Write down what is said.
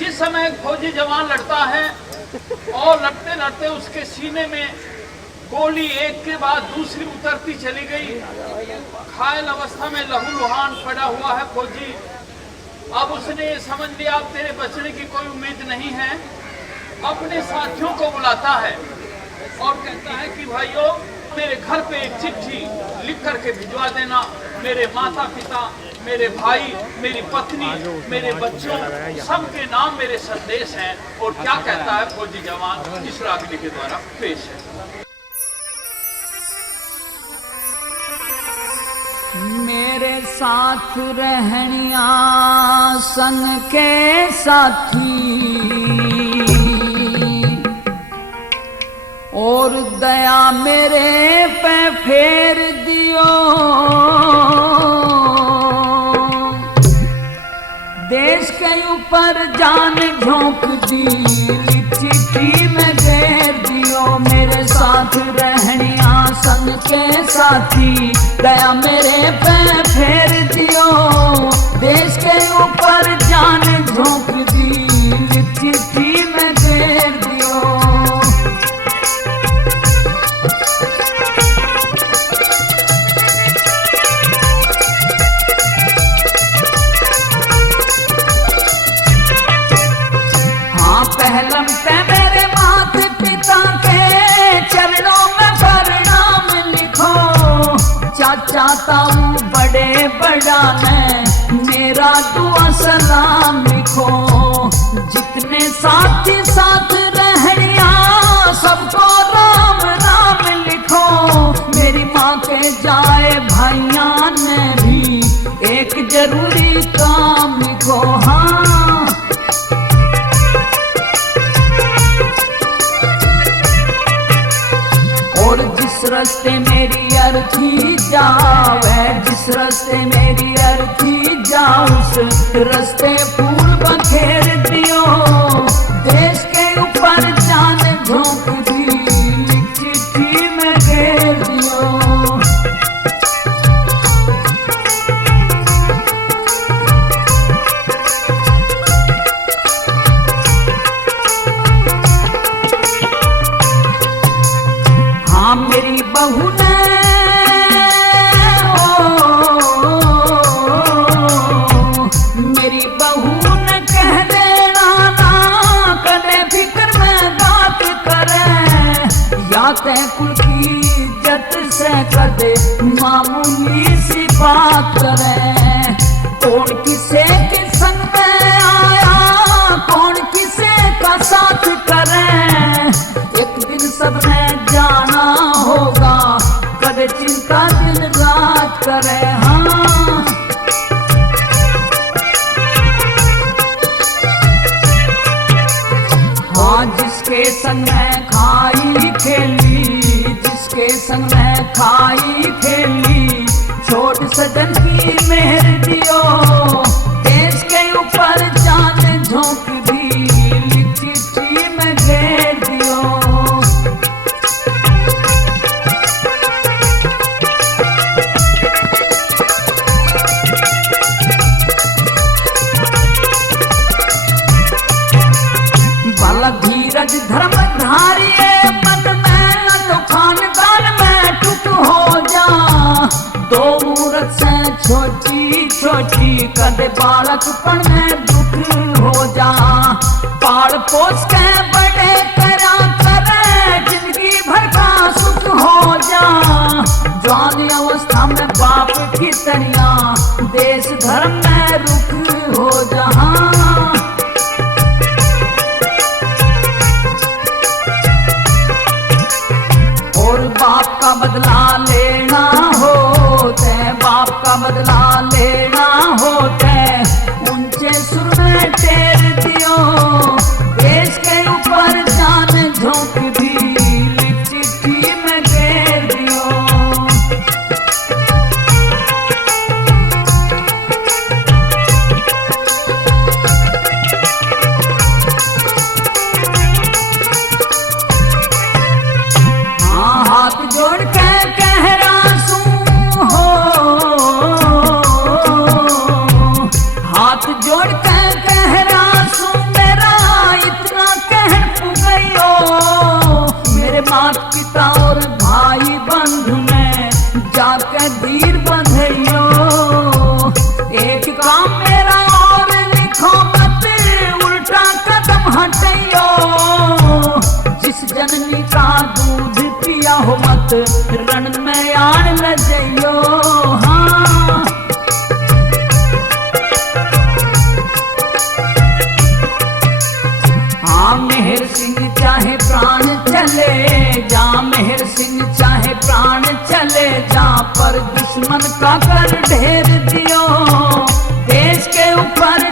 जिस समय एक फौजी जवान लड़ता है और लड़ते लड़ते उसके सीने में गोली एक के बाद दूसरी उतरती चली गई, घायल अवस्था में लहूलुहान पड़ा हुआ है फौजी। अब उसने समझ लिया अब तेरे बचने की कोई उम्मीद नहीं है। अपने साथियों को बुलाता है और कहता है कि भाइयों, मेरे घर पे एक चिट्ठी लिख करके भिजवा देना। मेरे माता पिता, मेरे भाई, मेरी पत्नी, मेरे बच्चों, सबके नाम मेरे संदेश हैं। और क्या कहता है फौजी जवान, इस रागनी के द्वारा पेश है। मेरे साथ रहनिया सन के साथी, और दया मेरे पे फेर दियो। देश के ऊपर जान झोंक दी, चिट्ठी में घेर दियो। मेरे साथ रहनिया संग के साथी, दया मेरे पे फेर दियो। देश के ऊपर जान झोंक दी, चिट्ठी में घेर दियो। पहलम पे मेरे माता पिता के चरणों में प्रणाम लिखो। चाचा ताऊ बड़े बड़ा ने मेरा दुआ सलाम लिखो। जितने साथी साथ रहनिया सबको राम राम लिखो। मेरी माँ के जाए भाइया ने भी एक जरूरी काम लिखो। हाँ, और जिस रास्ते मेरी अर्थी जावे, जिस रास्ते मेरी अर्थी जाओ, उस रास्ते फूल बखेर दियो। देश के ऊपर जान झोंक दी, चिट्ठी में घेर दियो। हाँ, मेरी बहू ने मेरी बहू ने कह देना ना, कदे फिक्र में बात करे। या तय कुल की इज्जत से कदे मामूली सी बात करे। कौन किसे के संग में आया, कौन किसे का साथ करे। एक दिन सबने जाना होगा, कदे चिंता दिन रात करे। हाँ, हाँ, जिसके संग में खाई खेली, जिसके संग में खाई खेली, छोट सजन की मेहर दियो। देश के ऊपर जान झोंक दी, चिट्ठी में घेर दियो। धीरज धर्म धारिये मन में, तो खानदान में टूट हो जा। दो मूरत से छोटी छोटी, कद बालकपन में दुख हो जा। पाल पोस के बड़े करा करे, जिंदगी भर का सुख हो जा। जवानी अवस्था में बाप की तरिया, देश धर्म में रुख हो जा। और बाप का बदला लेना होते, बाप का बदला लेना होते, ऊंचे सुर में टेर दियो। देश के ऊपर जान झोंक दी, चिट्ठी में घेर दियो। हाँ, हाथ जोड़ के कह रहा सू हो, हाथ जोड़ के कह रहा सू मेरे मेहर सिंह चाहे प्राण चले, जा मेहर सिंह चाहे प्राण चले, जा पर दुश्मन का कर ढेर दियो, देश के ऊपर